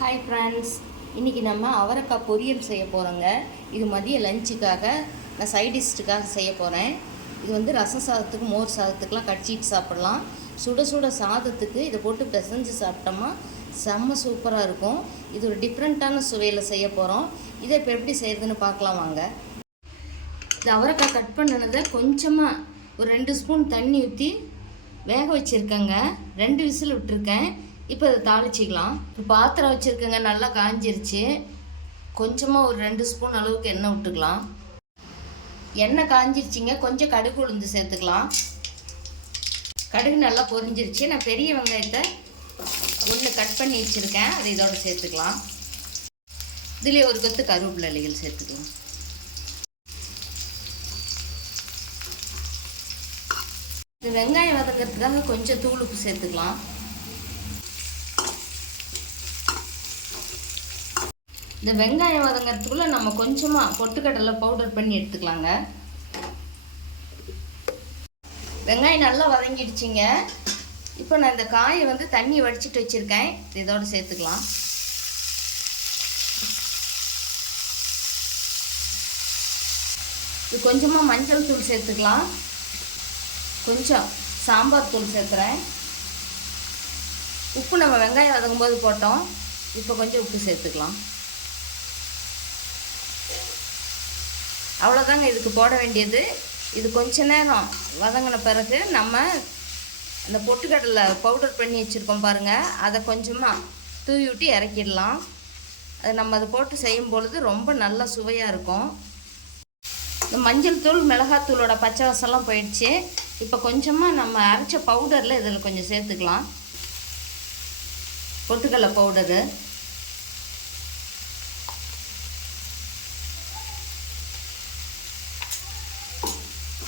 Hi friends, இன்றைக்கி நம்ம அவரைக்காய் பொரியல் செய்ய போகிறோங்க. இது மதிய லஞ்சுக்காக நான் சைடிஷ்டுக்காக செய்ய போகிறேன். இது வந்து ரசம் சாதத்துக்கு மோர் சாதத்துக்கெலாம் கடிச்சிட்டு சாப்பிட்லாம். சுட சுட சாதத்துக்கு இதை போட்டு பிசைஞ்சு சாப்பிட்டோமா செம்ம சூப்பராக இருக்கும். இது ஒரு டிஃப்ரெண்ட்டான சுவையில் செய்ய போகிறோம். இதை இப்போ எப்படி செய்கிறதுன்னு பார்க்கலாம் வாங்க. இது அவரைக்காய் கட் பண்ணினதை கொஞ்சமாக ஒரு 2 ஸ்பூன் தண்ணி ஊற்றி வேக வச்சுருக்கேங்க. 2 விசில் விட்டுருக்கேன். இப்போ அதை தாளிச்சிக்கலாம். இப்போ பாத்திரம் வச்சுருக்கேங்க, நல்லா காஞ்சிருச்சு. கொஞ்சமாக ஒரு 2 ஸ்பூன் அளவுக்கு எண்ணெய் விட்டுக்கலாம். எண்ணெய் காஞ்சிருச்சிங்க, கொஞ்சம் கடுகு உளுந்து சேர்த்துக்கலாம். கடுகு நல்லா பொரிஞ்சிருச்சு. நான் பெரிய வெங்காயத்தை 1 கட் பண்ணி வச்சுருக்கேன், அதை இதோட சேர்த்துக்கலாம். இதுலேயே ஒரு கொத்து கருவேப்பிலை இலைகள் சேர்த்துக்கலாம். இது வெங்காயம் வதங்கிறதுக்காக கொஞ்சம் தூள் உப்பு சேர்த்துக்கலாம். இந்த வெங்காயம் வதங்கிறதுக்குள்ளே நம்ம கொஞ்சமாக பொட்டுக்கடலை பவுடர் பண்ணி எடுத்துக்கலாங்க. வெங்காயம் நல்லா வதங்கிடுச்சிங்க. இப்போ நான் இந்த காயை வந்து தண்ணி வடிச்சிட்டு வச்சுருக்கேன், இதோடு சேர்த்துக்கலாம். இது கொஞ்சமாக மஞ்சள் தூள் சேர்த்துக்கலாம். கொஞ்சம் சாம்பார் தூள் சேர்த்துறேன். உப்பு நம்ம வெங்காயம் வதங்கும்போது போட்டோம், இப்போ கொஞ்சம் உப்பு சேர்த்துக்கலாம். அவ்வளோதாங்க இதுக்கு போட வேண்டியது. இது கொஞ்ச நேரம் வதங்கின பிறகு நம்ம அந்த பொட்டுக்கடலை பவுடர் பண்ணி வச்சுருக்கோம் பாருங்கள், அதை கொஞ்சமாக தூவி விட்டு இறக்கிடலாம். அது நம்ம அதை போட்டு செய்யும் பொழுது ரொம்ப நல்லா சுவையாக இருக்கும். இந்த மஞ்சள் தூள் மிளகாத்தூளோட பச்சை வாசம்லாம் போயிடுச்சு. இப்போ கொஞ்சமாக நம்ம அரைச்ச பவுடரில் இதில் கொஞ்சம் சேர்த்துக்கலாம். பொட்டுக்கடலை பவுடரு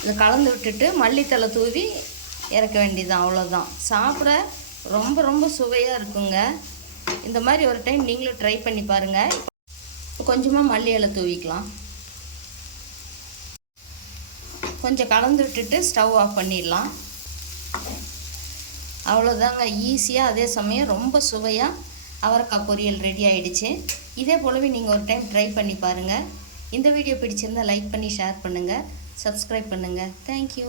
இதை கலந்து விட்டுட்டு மல்லித்தலை தூவி இறக்க வேண்டியதுதான். அவ்வளோதான். சாப்பிட ரொம்ப ரொம்ப சுவையாக இருக்குங்க. இந்த மாதிரி ஒரு டைம் நீங்களும் ட்ரை பண்ணி பாருங்கள். கொஞ்சமாக மல்லி இலை தூவிக்கலாம். கொஞ்சம் கலந்து விட்டுட்டு ஸ்டவ் ஆஃப் பண்ணிடலாம். அவ்வளோதாங்க, ஈஸியாக அதே சமயம் ரொம்ப சுவையாக அவரைக்காய் பொரியல் ரெடி ஆகிடுச்சு. இதே போலவே நீங்கள் ஒரு டைம் ட்ரை பண்ணி பாருங்கள். இந்த வீடியோ பிடிச்சிருந்தால் லைக் பண்ணி ஷேர் பண்ணுங்கள், சப்ஸ்கிரைப் பண்ணுங்கள். தேங்க்யூ.